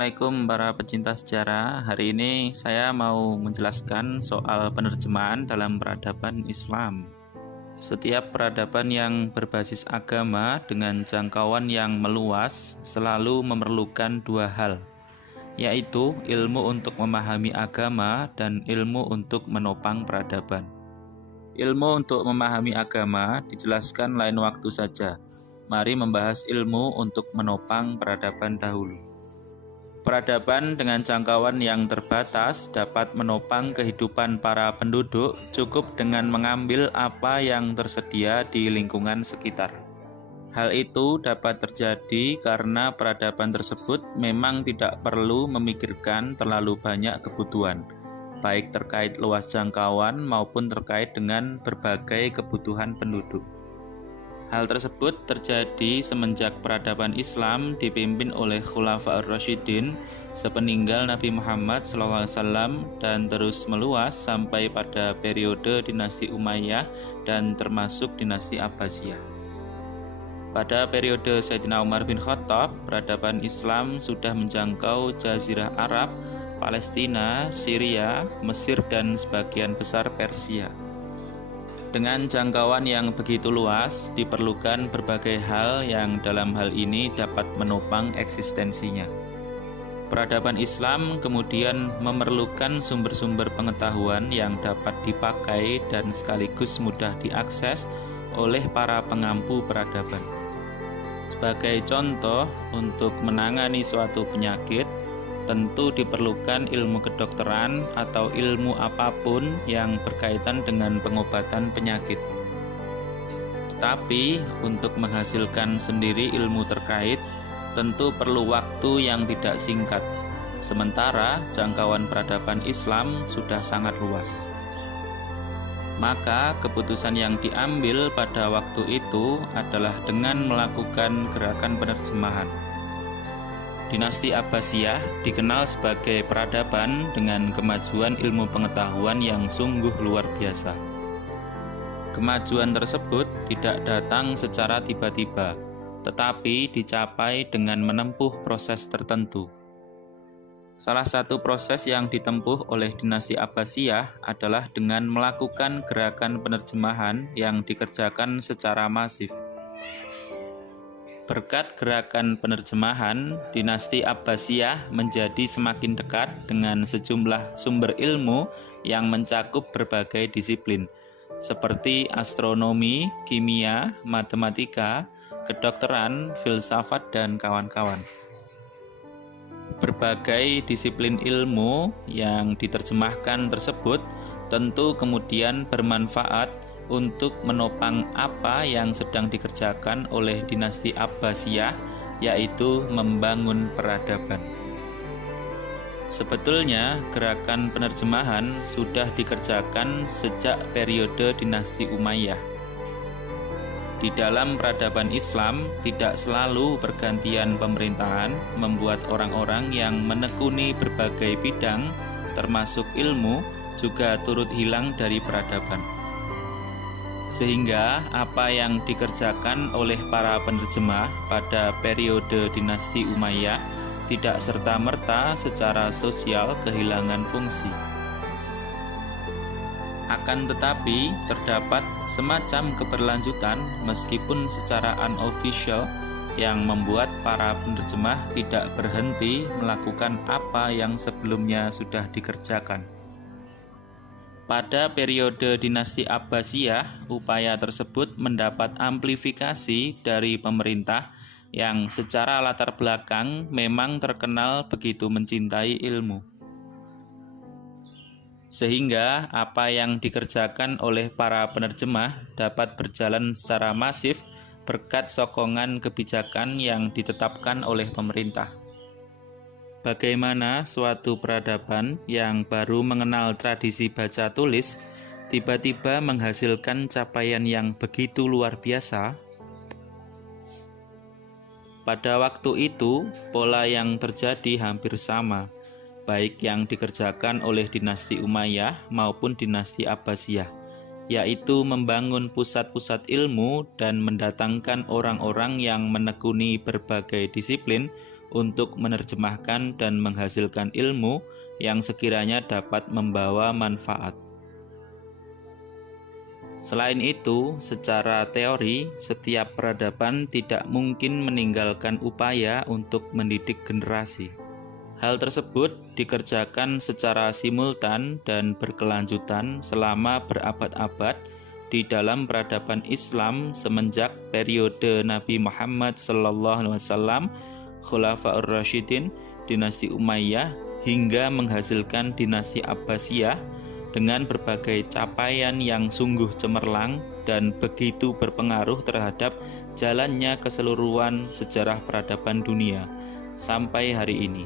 Assalamualaikum para pecinta sejarah. Hari ini saya mau menjelaskan soal penerjemahan dalam peradaban Islam. Setiap peradaban yang berbasis agama dengan jangkauan yang meluas selalu memerlukan dua hal, yaitu ilmu untuk memahami agama dan ilmu untuk menopang peradaban. Ilmu untuk memahami agama dijelaskan lain waktu saja. Mari membahas ilmu untuk menopang peradaban dahulu. Peradaban dengan jangkauan yang terbatas dapat menopang kehidupan para penduduk cukup dengan mengambil apa yang tersedia di lingkungan sekitar. Hal itu dapat terjadi karena peradaban tersebut memang tidak perlu memikirkan terlalu banyak kebutuhan, baik terkait luas jangkauan maupun terkait dengan berbagai kebutuhan penduduk. Hal tersebut terjadi semenjak peradaban Islam dipimpin oleh Khulafaur Rasyidin sepeninggal Nabi Muhammad SAW dan terus meluas sampai pada periode dinasti Umayyah dan termasuk dinasti Abbasiyah. Pada periode Sayyidina Umar bin Khattab, peradaban Islam sudah menjangkau Jazirah Arab, Palestina, Syria, Mesir, dan sebagian besar Persia. Dengan jangkauan yang begitu luas, diperlukan berbagai hal yang dalam hal ini dapat menopang eksistensinya. Peradaban Islam kemudian memerlukan sumber-sumber pengetahuan yang dapat dipakai dan sekaligus mudah diakses oleh para pengampu peradaban. Sebagai contoh, untuk menangani suatu penyakit, tentu diperlukan ilmu kedokteran atau ilmu apapun yang berkaitan dengan pengobatan penyakit. Tetapi untuk menghasilkan sendiri ilmu terkait, tentu perlu waktu yang tidak singkat. Sementara jangkauan peradaban Islam sudah sangat luas. Maka keputusan yang diambil pada waktu itu adalah dengan melakukan gerakan penerjemahan. Dinasti Abbasiyah dikenal sebagai peradaban dengan kemajuan ilmu pengetahuan yang sungguh luar biasa. Kemajuan tersebut tidak datang secara tiba-tiba, tetapi dicapai dengan menempuh proses tertentu. Salah satu proses yang ditempuh oleh dinasti Abbasiyah adalah dengan melakukan gerakan penerjemahan yang dikerjakan secara masif. Berkat gerakan penerjemahan, dinasti Abbasiyah menjadi semakin dekat dengan sejumlah sumber ilmu yang mencakup berbagai disiplin, seperti astronomi, kimia, matematika, kedokteran, filsafat, dan kawan-kawan. Berbagai disiplin ilmu yang diterjemahkan tersebut tentu kemudian bermanfaat untuk menopang apa yang sedang dikerjakan oleh dinasti Abbasiyah, yaitu membangun peradaban. Sebetulnya, gerakan penerjemahan sudah dikerjakan sejak periode dinasti Umayyah. Di dalam peradaban Islam, tidak selalu pergantian pemerintahan membuat orang-orang yang menekuni berbagai bidang, termasuk ilmu, juga turut hilang dari peradaban. Sehingga apa yang dikerjakan oleh para penerjemah pada periode dinasti Umayyah tidak serta-merta secara sosial kehilangan fungsi. Akan tetapi, terdapat semacam keberlanjutan meskipun secara unofficial yang membuat para penerjemah tidak berhenti melakukan apa yang sebelumnya sudah dikerjakan. Pada periode dinasti Abbasiyah, upaya tersebut mendapat amplifikasi dari pemerintah yang secara latar belakang memang terkenal begitu mencintai ilmu. Sehingga apa yang dikerjakan oleh para penerjemah dapat berjalan secara masif berkat sokongan kebijakan yang ditetapkan oleh pemerintah. Bagaimana suatu peradaban yang baru mengenal tradisi baca tulis tiba-tiba menghasilkan capaian yang begitu luar biasa? Pada waktu itu, pola yang terjadi hampir sama, baik yang dikerjakan oleh dinasti Umayyah maupun dinasti Abbasiyah, yaitu membangun pusat-pusat ilmu dan mendatangkan orang-orang yang menekuni berbagai disiplin untuk menerjemahkan dan menghasilkan ilmu yang sekiranya dapat membawa manfaat. Selain itu, secara teori, setiap peradaban tidak mungkin meninggalkan upaya untuk mendidik generasi. Hal tersebut dikerjakan secara simultan dan berkelanjutan selama berabad-abad di dalam peradaban Islam semenjak periode Nabi Muhammad SAW, Khulafaur Rasyidin, dinasti Umayyah, hingga menghasilkan dinasti Abbasiyah dengan berbagai capaian yang sungguh cemerlang dan begitu berpengaruh terhadap jalannya keseluruhan sejarah peradaban dunia sampai hari ini.